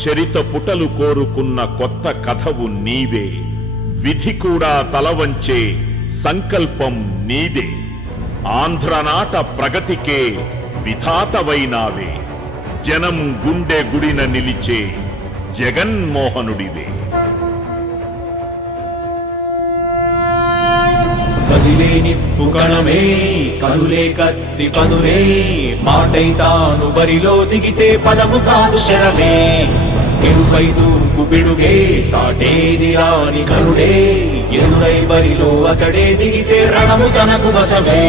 చరిత పుటలు కోరుకున్న కొత్త కథవు నీవే. విధి కూడా తలవంచే సంకల్పం నీదే. ఆంధ్రనాట ప్రగతికే విధాతవైనావే. జనం గుండె గుడిన నిలిచే జగన్మోహనుడివే. కదిలే నిప్పు కణమే కదులే కత్తి పనులే మాటై తాను బరిలో దిగితే పదము కాదు శరమే. ఎరుపై దూకు పిడుగే సాటేది రాని కరుడే ఎరురై బరిలో అతడే దిగితే రణము తనకు వశమే.